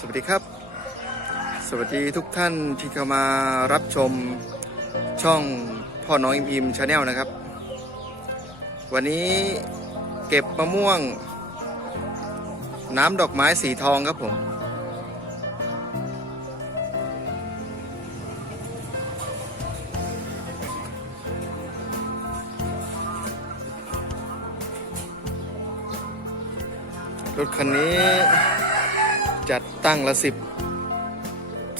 สวัสดีครับ สวัสดีทุกท่านที่เข้ามารับชมช่องพ่อน้องอิมอิมชาแนลนะครับ วันนี้เก็บมะม่วง น้ำดอกไม้สีทองครับผม รถคันนี้ จัดตั้งละสิบ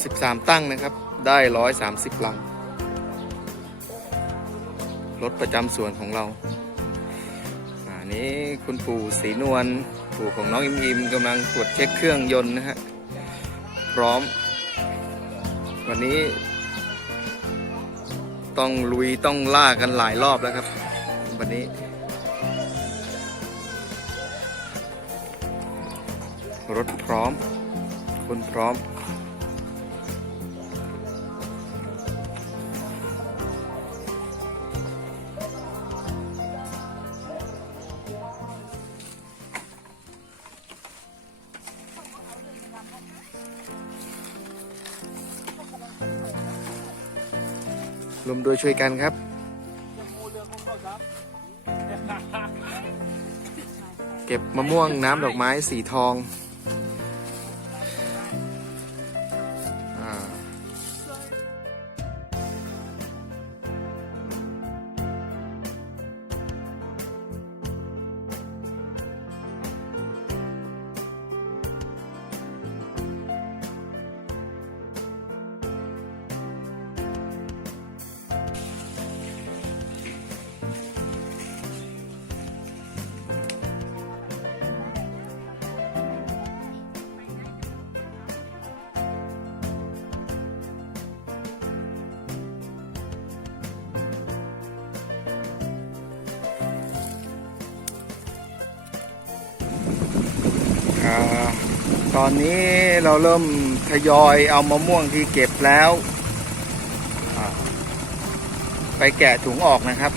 สิบสามตั้งนะครับ ได้ร้อยสามสิบลัง รถประจำส่วนของเราอันนี้คุณปู่ศรีนวลปู่ของน้องอิมอิมกำลังตรวจเช็คเครื่องยนต์นะฮะ พร้อม วันนี้ ต้องลุยต้องล่ากันหลายรอบแล้วครับ วันนี้รถพร้อม คนพร้อม รวมโดยช่วยกันครับเก็บมะม่วงน้ำดอกไม้สีทอง ตอนนี้เราเริ่มทยอยเอามะม่วงที่เก็บแล้ว ไปแกะถุงออกนะครับ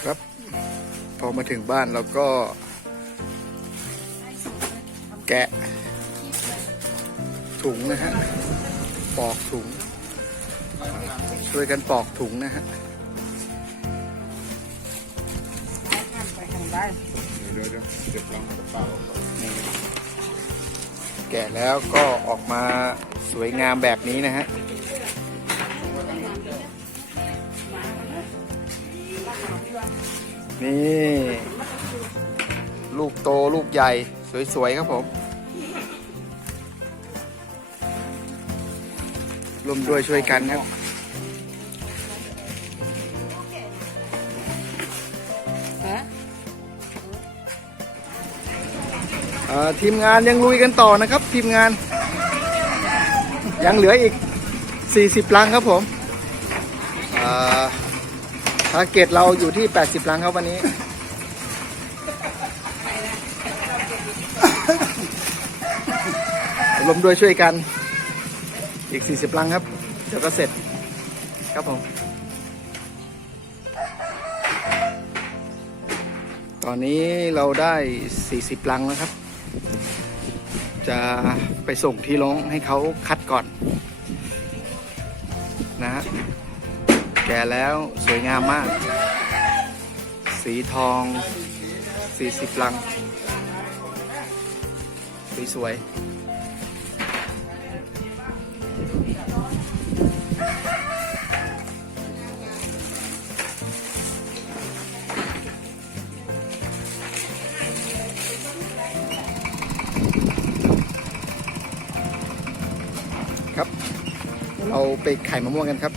ครับ พอมาถึงบ้านเราก็ แกะ ถุงนะฮะ ปอกถุง ช่วยกันปอกถุงนะฮะเดี๋ยวเดี๋ยวเดี๋ยวลองกระเป๋าก่อนนี่แกะแล้วก็ออกมาสวยงามแบบนี้นะฮะนี่ ลูกโตลูกใหญ่ สวย ๆ ครับผมรวมด้วยช่วยกันครับเอ่อทีมงานยังลุยกันต่อนะครับ ทีมงาน ยังเหลืออีก 40 ลังครับผมทาร์เก็ตเราอยู่ที่ 80 ลังครับวันนี้ รวมด้วยช่วยกัน อีก 40 ลังครับเดี๋ยวก็เสร็จครับผม ตอนนี้เราได้ 40 ลังแล้วครับ จะไปส่งที่โรงให้เขาคัดก่อน นะฮะแก่แล้วสวยงามมาก สีทอง 40 ลัง สวยๆ ครับ เราไปไข่มะม่วงกันครับ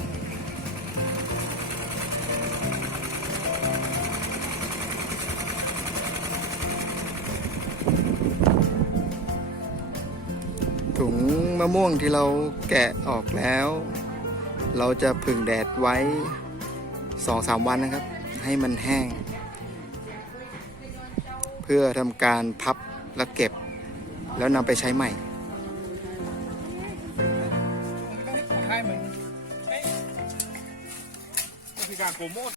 ถุงมะม่วงที่เราแกะออกแล้ว เราจะผึ่งแดดไว้สองสามวันนะครับ ให้มันแห้ง เพื่อทำการพับและเก็บ แล้วนำไปใช้ใหม่ายเหมือนเอ๊ะวิธีการโปรโมท